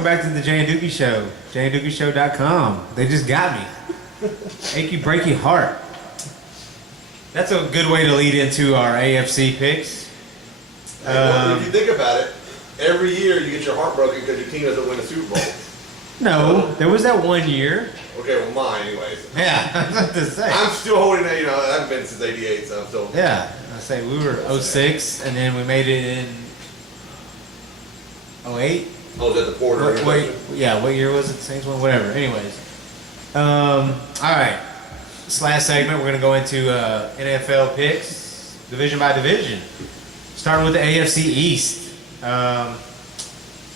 Welcome back to the Jay and Dookie Show. JayandDookieShow.com. They just got me. Achy breaky heart. That's a good way to lead into our AFC picks. Well, if you think about it, every year you get your heart broken because your team doesn't win a Super Bowl. No, there was that 1 year. Okay, well, mine, anyways. Yeah, I was about to say. I'm still holding that, I haven't been since '88, so I'm still. Yeah, I say we were 06, and then we made it in 08. Oh, was that the Porter? Wait, yeah, what year was it? Saints one, whatever. Anyways, all right. This last segment, we're gonna go into NFL picks, division by division, starting with the AFC East.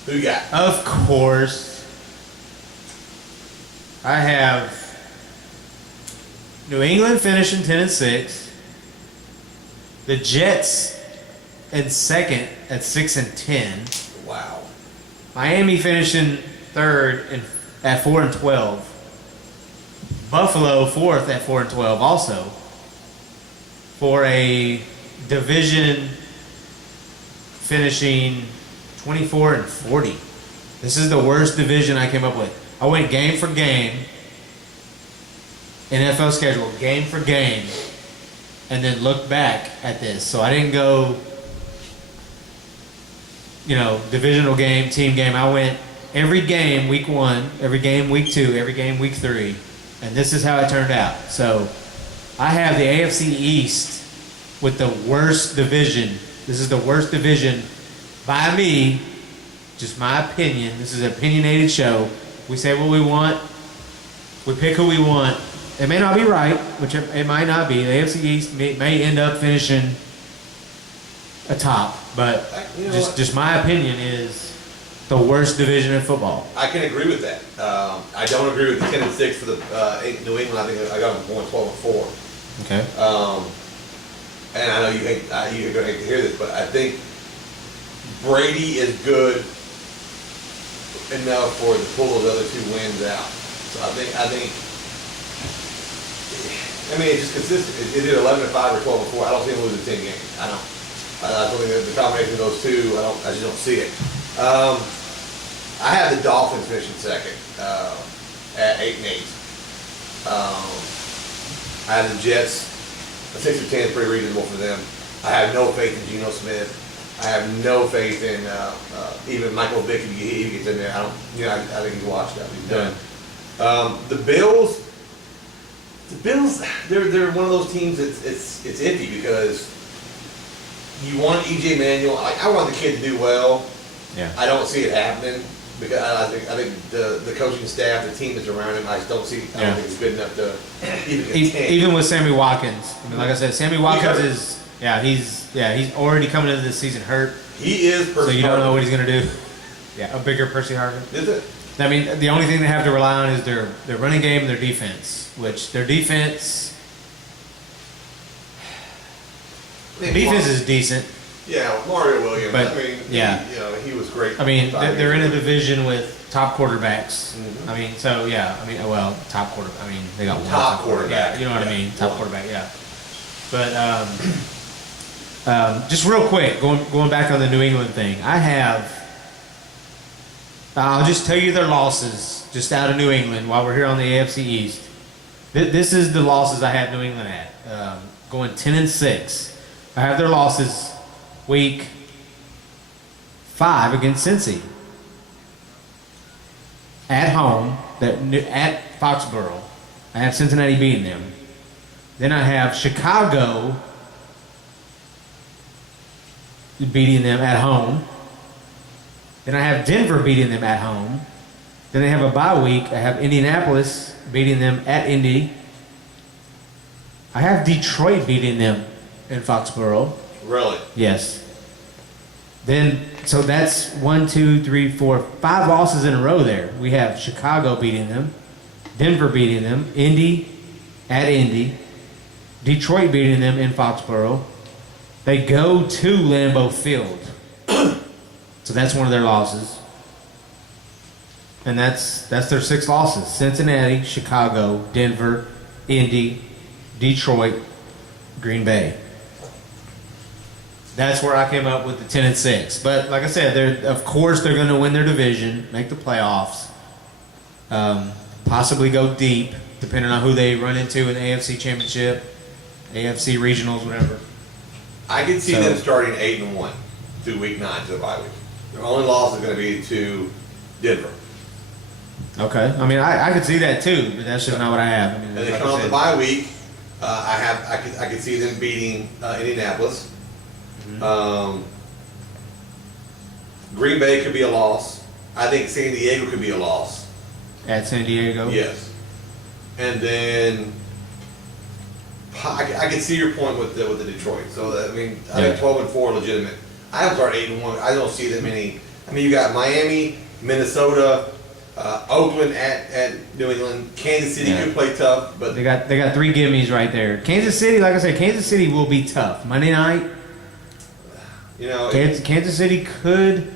Who you got? Of course, I have New England finishing 10-6, the Jets in second at 6-10. Wow. Miami finishing third at 4-12. Buffalo fourth at 4-12 also. For a division finishing 24-40. This is the worst division I came up with. I went game for game, NFL schedule, game for game, and then looked back at this. So I didn't go divisional game, team game. I went every game week 1, every game week 2, every game week 3, and this is how it turned out. So I have the AFC East with the worst division. This is the worst division by me, just my opinion. This is an opinionated show. We say what we want. We pick who we want. It may not be right, which it might not be. The AFC East may end up finishing atop, but just my opinion is the worst division in football. I can agree with that. I don't agree with the 10-6 for the New England. I think I got them going 12-4. Okay. And I know you're going to hate to hear this, but I think Brady is good enough for to pull those other 2 wins out. So I think it's just consistent. Is it 11-5 or 12-4? I don't see him losing 10 games. I don't think that the combination of those 2. I just don't see it. I have the Dolphins finishing second at 8-8. I have the Jets. A 6-10 is pretty reasonable for them. I have no faith in Geno Smith. I have no faith in even Michael Vick if he gets in there. I think he's washed up. He's done. The Bills, they're one of those teams it's iffy because you want E.J. Manuel. I want the kid to do well. Yeah. I don't see it happening because I think the coaching staff, the team that's around him, I don't think it's good enough to even contend. Even with Sammy Watkins. I mean, like I said, Sammy Watkins he's already coming into this season hurt. He is Percy So you don't know Harvin. what he's going to do. Yeah, a bigger Percy Harvin. Is it? I mean, the only thing they have to rely on is their running game and their defense, which their defense is decent. Yeah, Mario Williams. But, he was great. I mean, they're in a division with top quarterbacks. Mm-hmm. I mean, so top quarter. I mean, they got one top quarterback. Yeah, you know what I mean? Top quarterback. Yeah. But just real quick, going back on the New England thing, I have. I'll just tell you their losses just out of New England while we're here on the AFC East. This is the losses I have New England at. Going 10-6. I have their losses week 5 against Cincy. At home, at Foxborough. I have Cincinnati beating them. Then I have Chicago beating them at home. Then I have Denver beating them at home. Then I have a bye week. I have Indianapolis beating them at Indy. I have Detroit beating them in Foxborough. Really? Yes. Then, so that's 1, 2, 3, 4, 5 losses in a row there. We have Chicago beating them, Denver beating them, Indy at Indy, Detroit beating them in Foxborough. They go to Lambeau Field. So that's one of their losses. And that's their 6 losses. Cincinnati, Chicago, Denver, Indy, Detroit, Green Bay. That's where I came up with the 10-6. But like I said, of course they're going to win their division, make the playoffs, possibly go deep, depending on who they run into in the AFC Championship, AFC Regionals, whatever. I could see them starting 8-1 through week 9 to the bye week. Their only loss is going to be to Denver. Okay. I mean, I could see that too, but that's just not what I have. I mean, And they like come I off the said, bye week. I could see them beating Indianapolis. Green Bay could be a loss. I think San Diego could be a loss. at San Diego. Yes. And then I can see your point with the Detroit. So I mean, I think 12-4 legitimate. I have started 8-1. I don't see that many. I mean, you got Miami, Minnesota, Oakland at New England. Kansas City could play tough, but They got 3 gimmies right there. Kansas City, like I said, Kansas City will be tough. Monday night, you know, Kansas City could.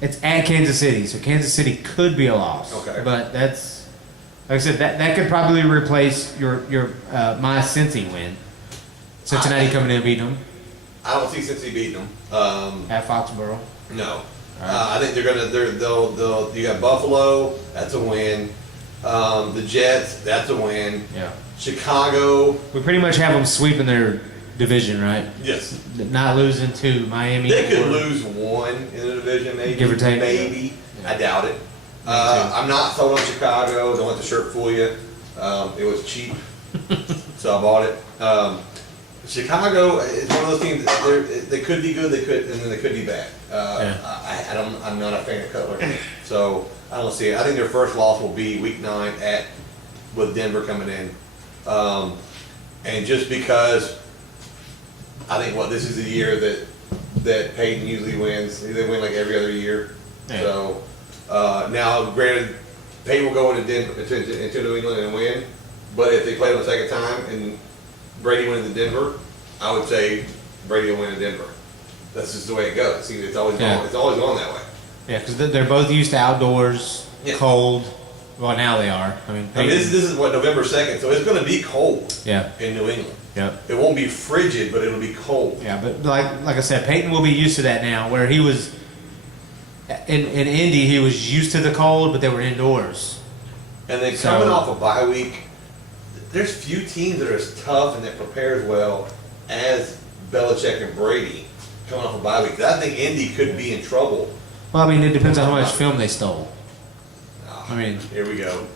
It's at Kansas City, so Kansas City could be a loss. Okay. But that's, like I said, that could probably replace your my Cincy win. Cincinnati coming in and beating them I don't see Cincinnati beating them. at Foxborough. No. Right. I think they'll you got Buffalo, that's a win. The Jets, that's a win. Yeah. Chicago, We pretty much have them sweeping their division, right? yes. Not losing to Miami. They could or- lose one in the division, maybe. Give or take. Maybe. Yeah. I doubt it. I'm not sold on Chicago. Don't let the shirt fool you. It was cheap, so I bought it. Chicago is one of those teams. They could be good, and then they could be bad. I'm not a fan of Cutler, so I don't see it. I think their first loss will be Week 9 with Denver coming in, and just because I think this is the year that Peyton usually wins. They win like every other year. Yeah. So now, granted, Peyton will go into New England and win, but if they play them a second time and Brady wins in Denver, I would say Brady will win in Denver. That's just the way it goes. See, it's always Yeah. gone. It's always gone that way. Yeah, because they're both used to outdoors, Yeah. cold. Well, now they are. I mean, I mean, this is what November 2nd, so it's going to be cold yeah, in New England. yep, It won't be frigid, but it'll be cold. yeah. But like I said, Peyton will be used to that now. Where he was in Indy, he was used to the cold, but they were indoors. And then So- coming off a bye week, there's few teams that are as tough and that prepare as well as Belichick and Brady coming off a bye week. I think Indy could be in trouble. Well, I mean, it depends on how much film they stole. I mean, Here we go.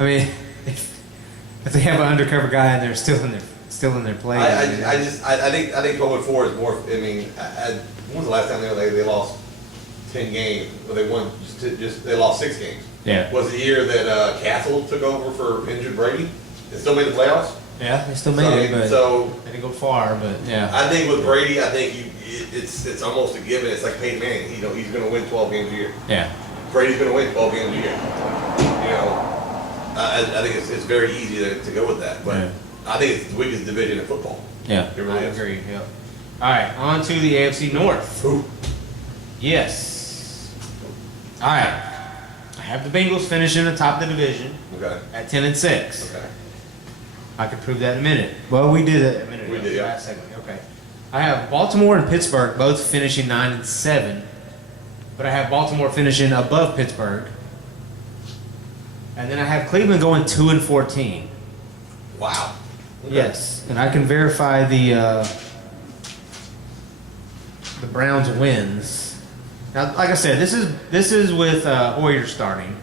if they have an undercover guy and they're still in their play. I think 12-4 is more. I mean, when was the last time they lost 10 games? Well, they won they lost 6 games. Yeah. Was the year that Castle took over for injured Brady and still made the playoffs? Yeah, they still made it, but they didn't go far. But yeah, I think with Brady, I think it's almost a given. It's like Peyton Manning. He's going to win 12 games a year. yeah, Brady's going to win 12 games a year. I think it's very easy to go with that. But Yeah. I think it's the weakest division in football. yeah. It really I is. agree. Yeah. All right, on to the AFC North. Ooh. Yes. All right. I have the Bengals finishing atop the division Okay. at 10-6. Okay. I can prove that in a minute. Well, we did it a minute ago. We did, yeah. Last segment. Okay. I have Baltimore and Pittsburgh both finishing 9-7, but I have Baltimore finishing above Pittsburgh, and then I have Cleveland going 2-14. Wow. Okay. Yes, and I can verify the Browns wins. Now, like I said, this is with Hoyer starting.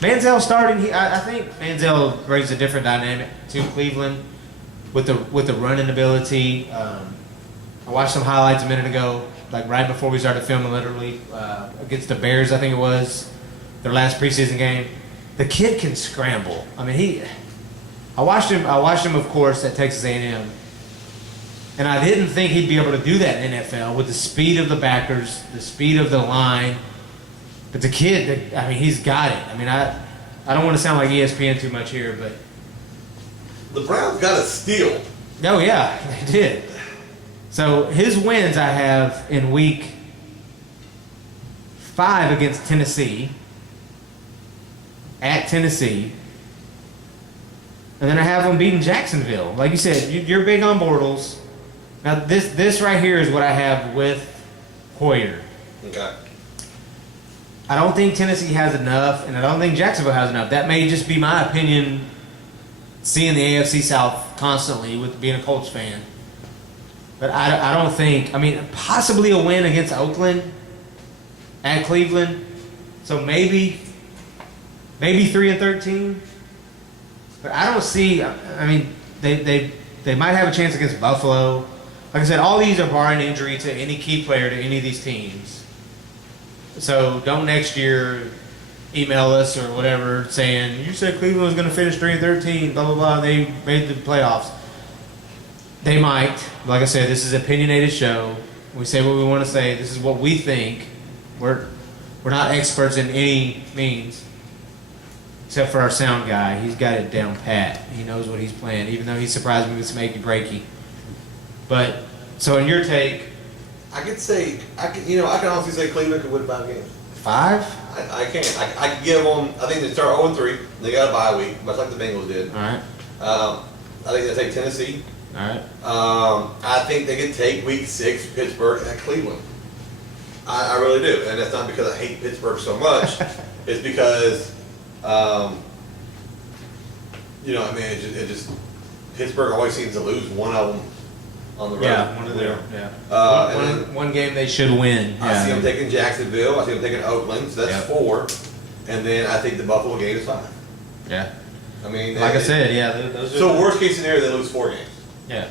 Manziel starting. I think Manziel brings a different dynamic to Cleveland with the running ability. I watched some highlights a minute ago, like right before we started filming, literally against the Bears. I think it was their last preseason game. The kid can scramble. I mean, I watched him, of course, at Texas A&M, and I didn't think he'd be able to do that in NFL with the speed of the backers, the speed of the line. But the kid, I mean, he's got it. I mean, I don't want to sound like ESPN too much here, but The Browns got a steal. oh yeah, they did. So his wins I have in week 5 against Tennessee, at Tennessee. And then I have them beating Jacksonville. Like you said, you're big on Bortles. Now this right here is what I have with Hoyer. Okay. I don't think Tennessee has enough, and I don't think Jacksonville has enough. That may just be my opinion, seeing the AFC South constantly with being a Colts fan. But I don't think. I mean, possibly a win against Oakland at Cleveland. So maybe 3-13. But I don't see. I mean, they might have a chance against Buffalo. Like I said, all these are barring injury to any key player to any of these teams. So don't next year email us or whatever saying you said Cleveland was going to finish 3-13, blah blah blah. They made the playoffs. They might. Like I said, this is an opinionated show. We say what we want to say. This is what we think. We're not experts in any means, except for our sound guy. He's got it down pat. He knows what he's playing, even though he surprised me with some achy breaky. But so in your take, I can honestly say Cleveland could win 5 games. 5? I can. I can give them. I think they start 0-3. They got a bye week, much like the Bengals did. All right. I think they take Tennessee. All right. I think they could take Week 6 Pittsburgh at Cleveland. I really do, and that's not because I hate Pittsburgh so much. It's because, I mean, it just Pittsburgh always seems to lose one of them on the road. Yeah, one of their. Yeah. One game they should win. I see them taking Jacksonville. I see them taking Oakland. So that's 4, and then I think the Buffalo game is 5. Yeah. I mean, like I said, yeah. Those are so worst case scenario, they lose 4 games. Yeah.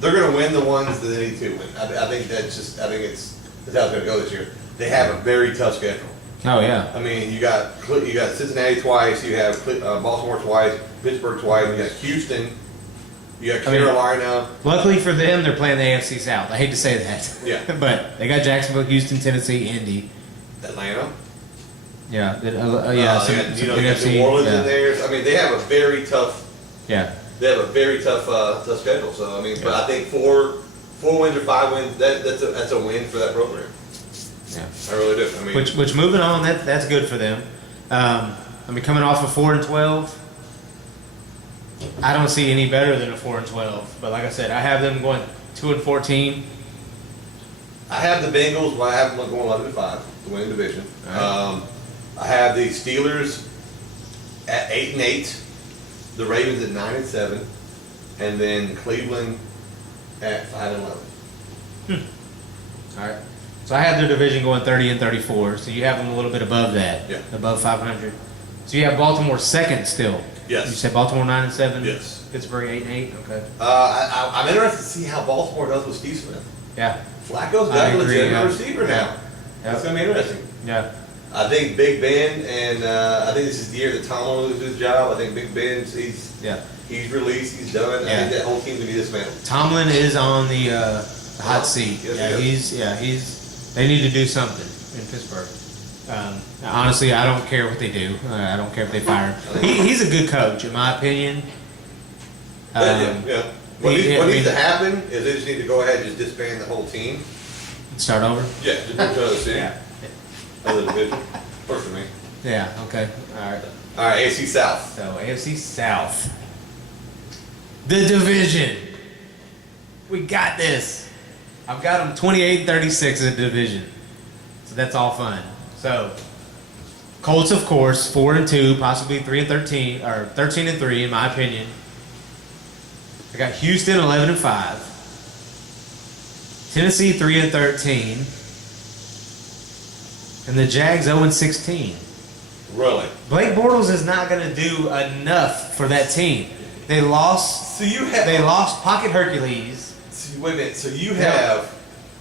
They're going to win the ones that they need to win. I think it's how it's going to go this year. They have a very tough schedule. Oh yeah. I mean, you got Cincinnati twice, you have Baltimore twice, Pittsburgh twice, you got Houston, you got Carolina. Luckily for them, they're playing the AFC South. I hate to say that. Yeah. But they got Jacksonville, Houston, Tennessee, Indy. Atlanta. Yeah. They got New Orleans in there. I mean, they have a very tough. Yeah. They have a very tough schedule. So I mean, but I think 4 wins or 5 wins, that's a win for that program. Yeah. I really do. I mean, which moving on, that's good for them. I mean, coming off of 4-12, I don't see any better than a 4-12. But like I said, I have them going 2-14. I have the Bengals. Well, I have them going 11-5 to win the division. Right. I have the Steelers at 8-8, the Ravens at 9-7, and then Cleveland at 5-11. All right. So I have their division going 30-34. So you have them a little bit above that. Yeah. Above 500. So you have Baltimore second still. Yes. You said Baltimore 9-7. Yes. Pittsburgh 8-8. Okay. I'm interested to see how Baltimore does with Steve Smith. Yeah. Flacco's got a legitimate receiver now. Yeah. That's going to be interesting. Yeah. I think Big Ben, and I think this is the year that Tomlin loses his job. I think Big Ben, he's released, he's done. Yeah. I think that whole team's going to be dismantled. Tomlin is on the hot seat. Yes, they need to do something in Pittsburgh. Honestly, I don't care what they do. I don't care if they fire him. He's a good coach, in my opinion. Yeah. What needs to happen is they just need to go ahead and just disband the whole team. Start over? Yeah, just move to another city. Yeah. Other division. Works for me. Yeah, okay. All right. All right, AFC South. So, AFC South. The division. We got this. I've got them 28-36 as a division. So that's all fun. So, Colts, of course, 4-2, possibly 3-13, or 13-3 in my opinion. I got Houston 11-5. Tennessee 3-13. And the Jags 0-16. Really? Blake Bortles is not going to do enough for that team. They lost. They lost Pocket Hercules. Wait a minute. So you have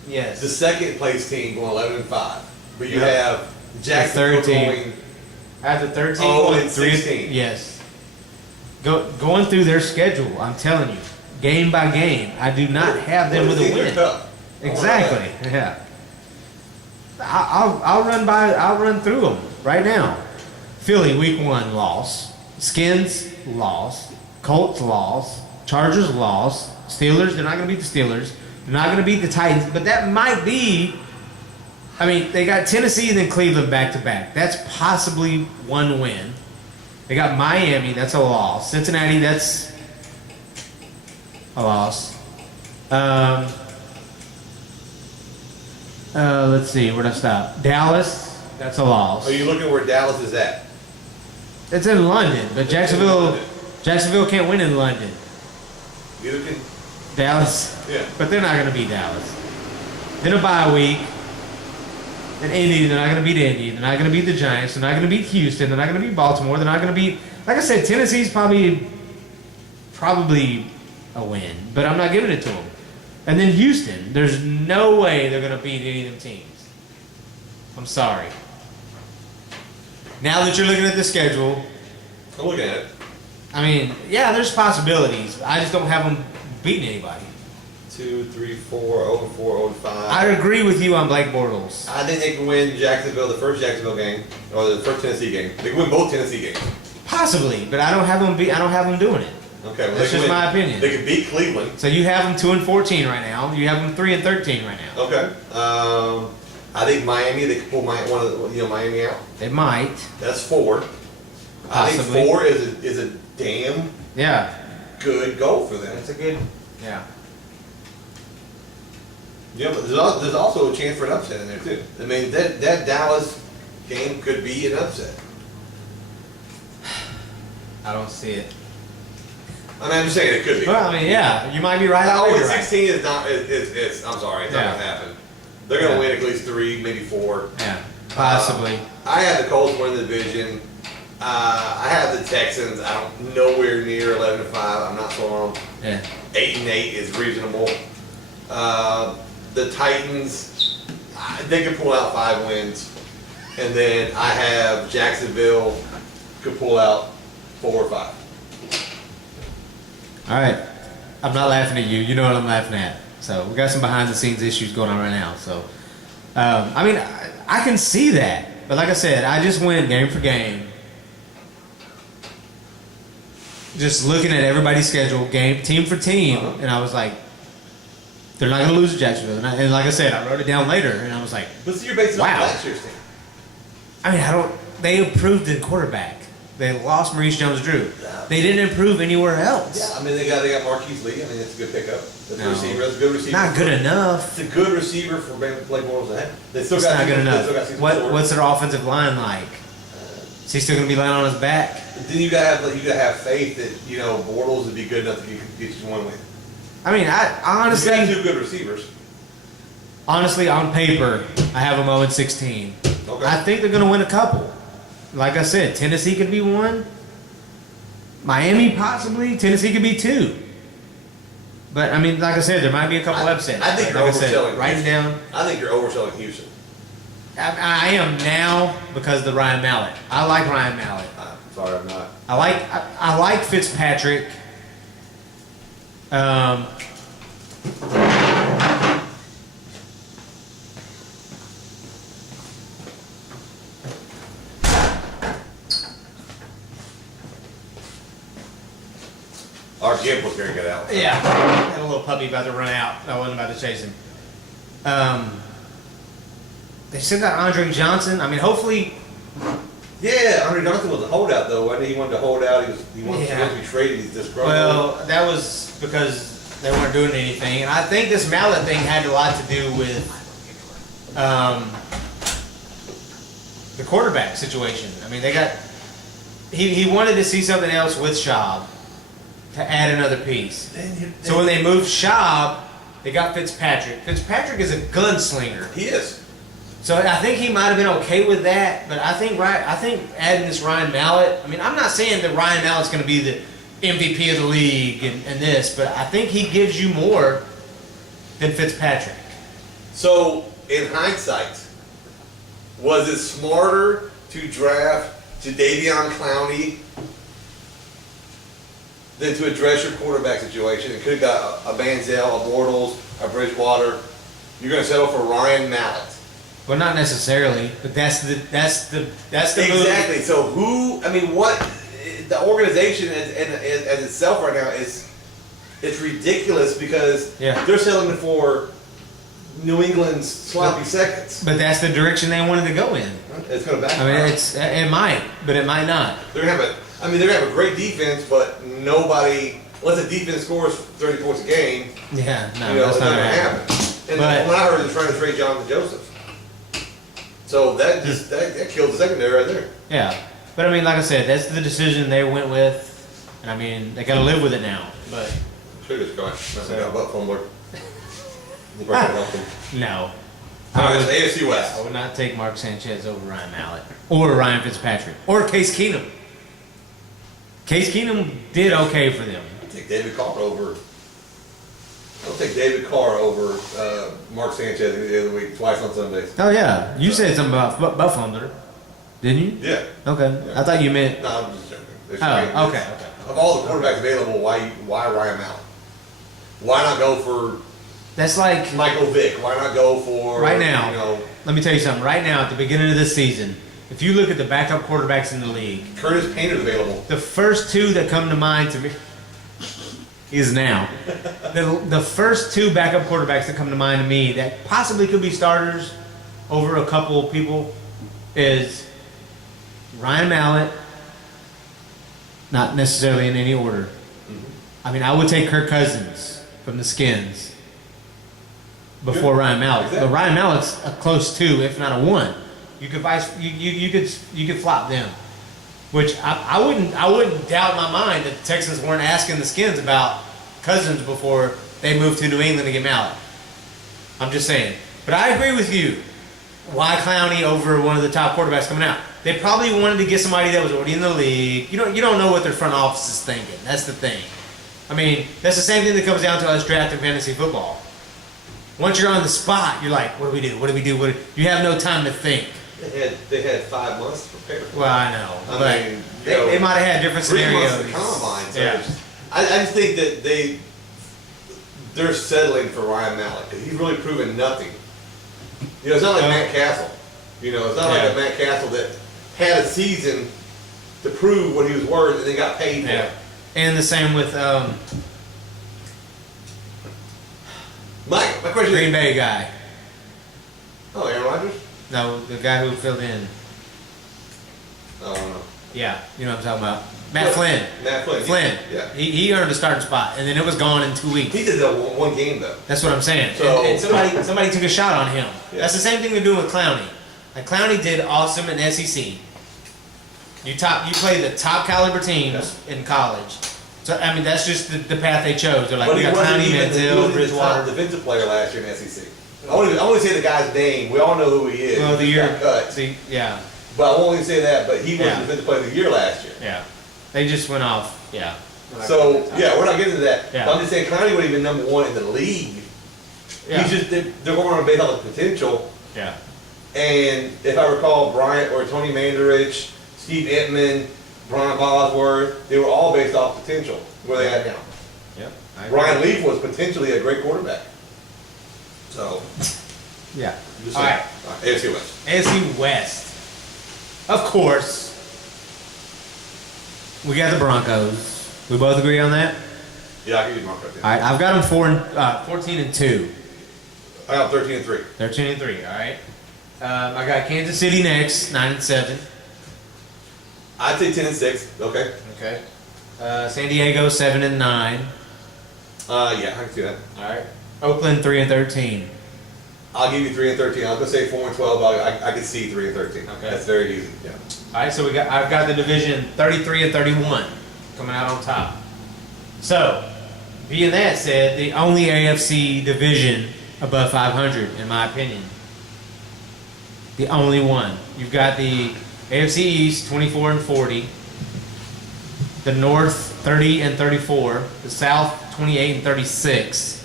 yes the second place team going 11-5, but you have Jacksonville going after 13 0-16. Yes. Going through their schedule, I'm telling you, game by game, I do not have them with a win. Exactly. Yeah. I'll run through them right now. Philly week 1 loss. Skins loss. Colts loss. Chargers loss. Steelers, they're not going to beat the Steelers. They're not going to beat the Titans, but that might be. I mean, they got Tennessee and then Cleveland back to back. That's possibly one win. They got Miami, that's a loss. Cincinnati, that's a loss. Let's see, where'd I stop? Dallas, that's a loss. Are you looking where Dallas is at? It's in London, but Jacksonville can't win in London. Neither can. Dallas, Yeah. but they're not going to beat Dallas. Then a bye week. Then Indy, they're not going to beat Indy. They're not going to beat the Giants. They're not going to beat Houston. They're not going to beat Baltimore. They're not going to beat, like I said, Tennessee's probably a win, but I'm not giving it to them. And then Houston, there's no way they're going to beat any of them teams. I'm sorry. Now that you're looking at the schedule, I'm looking at it. I mean, yeah, there's possibilities. I just don't have them beating anybody. 2, 3, 4, 0, 4, 0, 5. I agree with you on Blake Bortles. I think they can win Jacksonville, the first Jacksonville game, or the first Tennessee game. They can win both Tennessee games. Possibly, but I don't have them. I don't have them doing it. Okay, well, That's just my opinion. They could beat Cleveland. So you have them 2-14 right now. You have them 3-13 right now. Okay. I think Miami. They could pull Miami out. They might. That's 4. I think Possibly. 4 is a damn Yeah. good goal for them. That's a good. Yeah. Yeah, but there's also a chance for an upset in there too. I mean, that Dallas game could be an upset. I don't see it. I mean, I'm just saying it could be. Well, I mean, yeah, you might be right. Oh, You're right. 16 is not. It's I'm sorry, it's not Yeah. gonna happen. They're gonna Yeah. win at least 3, maybe 4. Yeah. Possibly. I have the Colts win the division. I have the Texans. I don't nowhere near 11-5. I'm not so on. Yeah. 8-8 is reasonable. The Titans, they could pull out 5 wins, and then I have Jacksonville could pull out 4 or 5. All right. I'm not laughing at you. You know what I'm laughing at. So we got some behind the scenes issues going on right now. So, I mean, I can see that. But like I said, I just went game for game. Just looking at everybody's schedule, team for team, and I was like, they're not going to lose to Jacksonville. And like I said, I wrote it down later, and I was like, But see, you're basing Wow. on last year's team. I mean, they improved the quarterback. They lost Maurice Jones-Drew. They didn't improve anywhere else. Yeah, I mean, they got Marquise Lee. I mean, it's a good pickup. That's a No. receiver. That's a good receiver. Not good enough. It's a good receiver for Blake Bortles to have. They still It's got not good They still got enough. season What's their offensive line like? Is he still going to be lying on his back? Then you gotta have faith that Bortles would be good enough to get you 1 win. I mean, I You got honestly, 2 good receivers. on paper, I have them 0-16. Okay. I think they're going to win a couple. Like I said, Tennessee could be 1. Miami possibly. Tennessee could be 2. But I mean, like I said, there might be a couple upsets. I think like you're I said, overselling write it down. I think you're overselling Houston. I am now because of the Ryan Mallett. I like Ryan Mallett. Sorry, I'm not. I like Fitzpatrick. Our Gimp was very good out. Yeah, had a little puppy about to run out. I wasn't about to chase him. They still got Andre Johnson. I mean, hopefully. Yeah, Andre Johnson was a holdout though. I think he wanted to hold out. He wanted Yeah. to be traded. He's disgruntled. Well, that was because they weren't doing anything, and I think this Mallett thing had a lot to do with the quarterback situation. I mean, they got he wanted to see something else with Schaub to add another piece. So when they moved Schaub, they got Fitzpatrick. Fitzpatrick is a gunslinger. He is. So I think he might have been okay with that, but I think adding this Ryan Mallett. I mean, I'm not saying that Ryan Mallett's going to be the MVP of the league and this, but I think he gives you more than Fitzpatrick. So in hindsight, was it smarter to draft Jadeveon Clowney than to address your quarterback situation? It could have got a Manziel, a Bortles, a Bridgewater. You're going to settle for Ryan Mallett. Well, not necessarily, but that's the move. Exactly. So who? I mean, what? The organization as itself right now it's ridiculous because Yeah. they're settling for New England's sloppy seconds. But that's the direction they wanted to go in. It's going to I backfire. mean, it might, but it might not. They're gonna have a great defense, but nobody unless the defense scores 30 points a game, Yeah, no, you know, that's it's not not gonna gonna happen. happen. And But- when I heard they're trying to trade Jonathan Joseph, so that just that killed the secondary right there. Yeah, but I mean, like I said, that's the decision they went with, and I mean, they got to live with it now. But Should have just gone. That's So- a butt fumbler. You probably helped him. no, All I right, would, it's AFC I West. would not take Mark Sanchez over Ryan Mallett or Ryan Fitzpatrick or Case Keenum. Case Keenum did okay for them. I take David Carr over. I'll take David Carr over Mark Sanchez the other week, twice on Sundays. Oh yeah, you said something about Butt Fumbler, didn't you? Yeah. Okay, I thought you meant. No, I'm just joking. It's Oh, fine. okay. Of all the quarterbacks available, why Ryan Mallett? Why not go for That's like Michael Vick? Why not go for right now. You know, Let me tell you something. Right now, at the beginning of this season, if you look at the backup quarterbacks in the league, Curtis Painter's available. the first two that come to mind to me is now. The first two backup quarterbacks that come to mind to me that possibly could be starters over a couple of people is Ryan Mallett, not necessarily in any order. I mean, I would take Kirk Cousins from the Skins before Good. Ryan Mallett. Exactly. But Ryan Mallett's a close two, if not a one. You could you could flop them. Which I wouldn't doubt in my mind that the Texans weren't asking the Skins about Cousins before they moved to New England to get Mallett. I'm just saying. But I agree with you. Why Clowney over one of the top quarterbacks coming out? They probably wanted to get somebody that was already in the league. You don't know what their front office is thinking. That's the thing. I mean, that's the same thing that comes down to us drafting fantasy football. Once you're on the spot, you're like, what do we do? What do we do? You have no time to think. They had 5 months to prepare. Well, I know. I But mean, you they, know, they might have had different 3 scenarios. months of the combine. So Yeah. I just think that they're settling for Ryan Mallett because he's really proven nothing. You know, it's not like Matt Castle. You know, it's not like Yeah. a Matt Castle that had a season to prove what he was worth and they got paid for Yeah. it. And the same with My question Green is, Bay guy. oh, Aaron Rodgers? No, the guy who filled in. I don't know. Yeah, you know what I'm talking about. Matt Flynn. Matt Flynn. Flynn. Yeah. He earned a starting spot, and then it was gone in 2 weeks. He did that one game though. That's what I'm saying. So- And somebody took a shot on him. Yeah. That's the same thing they're doing with Clowney. Like Clowney did awesome in SEC. You play the top caliber teams in college. So I mean that's just the path they chose. They're like, But we he got wasn't Clowney, even he Manziel, wasn't the top Bridgewater. defensive player last year in SEC. I won't even say the guy's name. We all know who he is. Well, the He year, got cut. see, yeah, But I won't even say that. But he was Yeah. the defensive player of the year last year. yeah. They just went off. Yeah. So yeah, we're not getting into that. Yeah. But I'm just saying, Clowney wasn't even number one in the league. Yeah. He's just they're going on based on the potential. Yeah. And if I recall, Bryant or Tony Mandarich, Steve Entman, Brian Bosworth, they were all based off potential where they at now. Yep. Ryan Leaf was potentially a great quarterback. So, Yeah. just All saying. right. All right, AFC West. AFC West. Of course. We got the Broncos. We both agree on that? Yeah, I can use Marco. All right. I've got them 14 and 2. I got 13-3. 13 and 3. All right. I got Kansas City next, 9 and 7. I'd say 10-6. Okay. Okay. San Diego 7 and 9. Yeah, I can see that. All right. Oakland 3 and 13. I'll give you 3-13. I was gonna say 4-12, but I could see 3-13. Okay. That's very easy. Yeah. All right. So I've got the division 33 and 31 coming out on top. So, being that said, the only AFC division above 500, in my opinion. The only one. You've got the AFC East 24 and 40. The North 30 and 34. The South 28 and 36.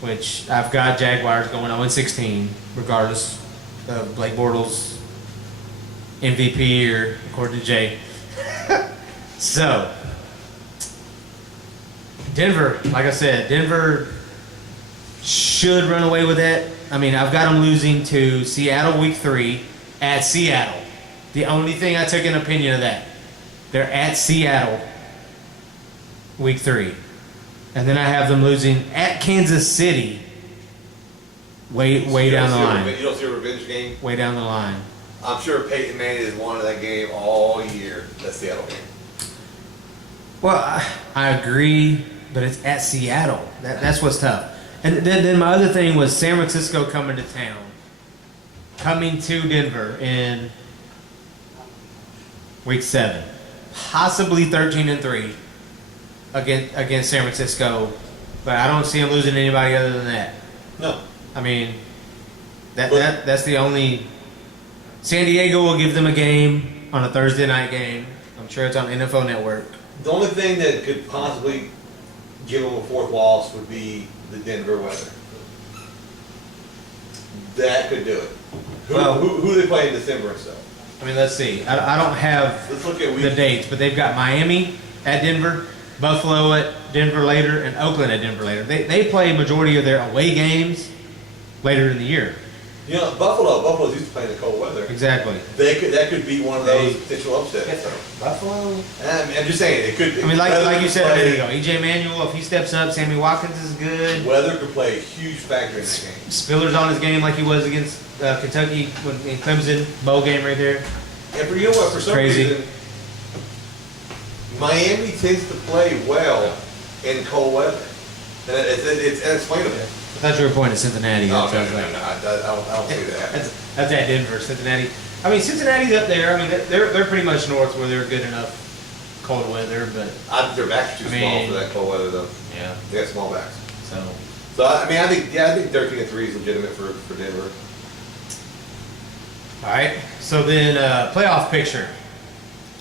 Which I've got Jaguars going 0 and 16, regardless of Blake Bortles MVP year, according to Jay. So, Denver, like I said, Denver should run away with that. I mean, I've got them losing to Seattle week 3 at Seattle. The only thing I took an opinion of that, they're at Seattle week 3. And then I have them losing at Kansas City way down the line. You don't see a revenge game? Way down the line. I'm sure Peyton Manning has wanted that game all year, that Seattle game. Well, I agree, but it's at Seattle. That's what's tough. And then my other thing was San Francisco coming to town, coming to Denver in week 7, possibly 13-3 against San Francisco, but I don't see them losing to anybody other than that. No. I mean, that's the only. San Diego will give them a game on a Thursday night game. I'm sure it's on NFL Network. The only thing that could possibly give them a fourth loss would be the Denver weather. That could do it. Who they play in December and stuff? I mean, let's see. I don't have Let's look at the dates, but they've got Miami at Denver, Buffalo at Denver later, and Oakland at Denver later. They play a majority of their away games later in the year. You know, Buffalo's used to playing in the cold weather. Exactly. That could be one of those potential upsets. So. Buffalo. I'm just saying it could. I mean, like you said a minute ago, EJ Manuel, if he steps up, Sammy Watkins is good. Weather could play a huge factor in that game. Spiller's on his game like he was against Kentucky in Clemson, bowl game right there. And you know what? For some reason, Miami tends to play well in cold weather, and it's unexplainable. I thought you were pointing at Cincinnati. No, I don't see that. That's at Denver, Cincinnati. I mean, Cincinnati's up there. I mean, they're pretty much north where they're good enough cold weather, but I think their backs are too small for that cold weather, though. Yeah, they got small backs. So I mean, I think 13-3 is legitimate for Denver. All right. So then, playoff picture.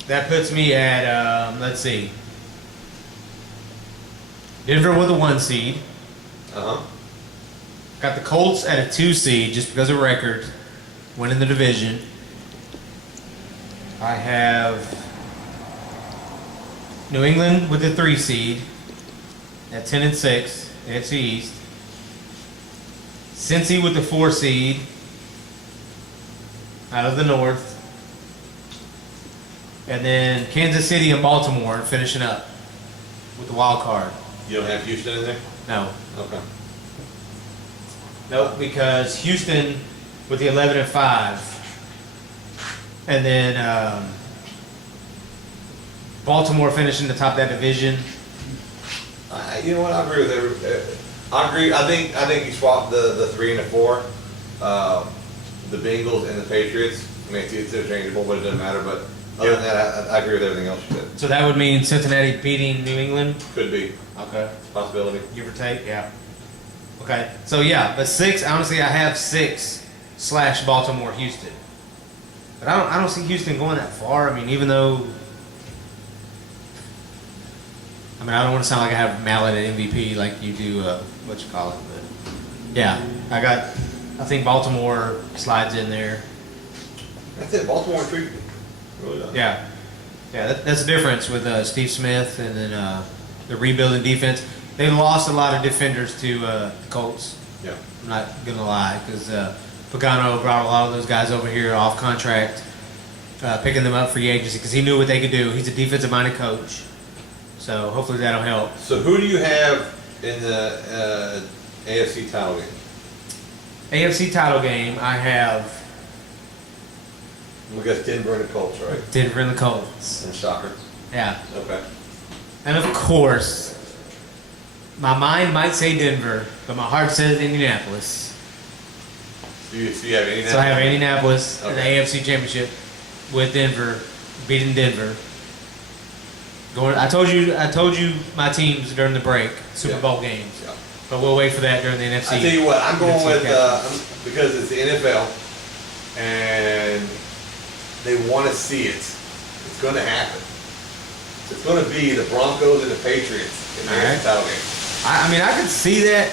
That puts me at let's see, Denver with a 1 seed. Got the Colts at a 2 seed just because of record, winning the division. I have New England with the 3 seed at 10-6, AFC East. Cincy with the 4 seed out of the North. And then Kansas City and Baltimore finishing up with the wild card. You don't have Houston in there? No. Okay. Nope, because Houston with the 11-5, and then Baltimore finishing the top of that division. You know what? I agree with every. I agree. I think you swap the 3 and the 4, the Bengals and the Patriots. I mean, it's interchangeable, but it doesn't matter. But other than that, I agree with everything else you said. So that would mean Cincinnati beating New England. Could be. Okay. Possibility. Give or take, yeah. Okay, so yeah, but 6. Honestly, I have 6 / Baltimore, Houston. But I don't see Houston going that far. I mean, even though, I mean, I don't want to sound like I have Mallet at MVP like you do. What you call it? But yeah, I think Baltimore slides in there. That's it. Baltimore intrigued me. Really does. Yeah, that's the difference with Steve Smith and then the rebuilding defense. They lost a lot of defenders to the Colts. Yeah. I'm not going to lie, because Pagano brought a lot of those guys over here off contract, picking them up free agency because he knew what they could do. He's a defensive-minded coach. So hopefully that'll help. So who do you have in the AFC title game? AFC title game, I have We got Denver and the Colts, right? Denver and the Colts. And Shocker. Yeah. Okay. And of course, my mind might say Denver, but my heart says Indianapolis. Do you have Indianapolis? So I have Indianapolis in the Okay. AFC Championship with Denver, beating Denver. I told you my teams during the break, Super Yeah. Bowl games. Yeah. But we'll wait for that during the NFC. I tell you what, I'm going NFC with because it's the NFL, and they want to see it. It's going to happen. It's going to be the Broncos and the Patriots in the AFC title game. I mean, I could see that.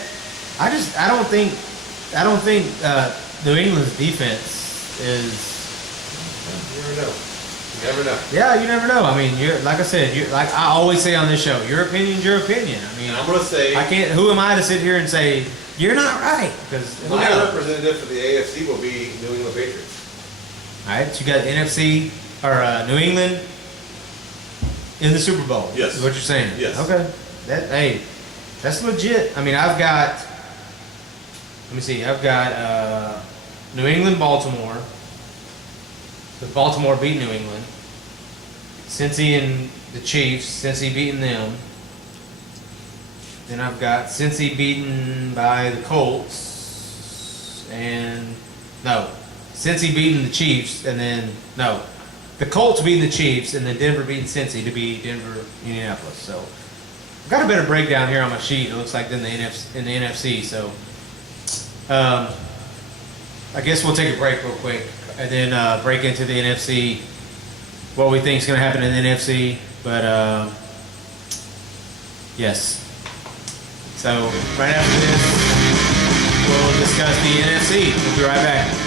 I don't think New England's defense is. You never know. You never know. Yeah, you never know. I mean, like I said, like I always say on this show, your opinion's your opinion. I mean, And I'm going to say I can't. Who am I to sit here and say you're not right? Because my representative for the AFC will be New England Patriots. All right, so you got NFC or New England in the Super Bowl. Yes. Is what you're saying? Yes. Okay. That's legit. I mean, I've got. Let me see. I've got New England, Baltimore. Because Baltimore beat New England. Cincy and the Chiefs. Cincy beating them. Then I've got Cincy beaten by the Colts, and no, Cincy beating the Chiefs, and then no, the Colts beating the Chiefs, and then Denver beating Cincy to beat Denver, Indianapolis. So I've got a better breakdown here on my sheet. It looks like than the NFC. So I guess we'll take a break real quick, and then break into the NFC. What we think is going to happen in the NFC, but yes. So right after this, we'll discuss the NFC. We'll be right back.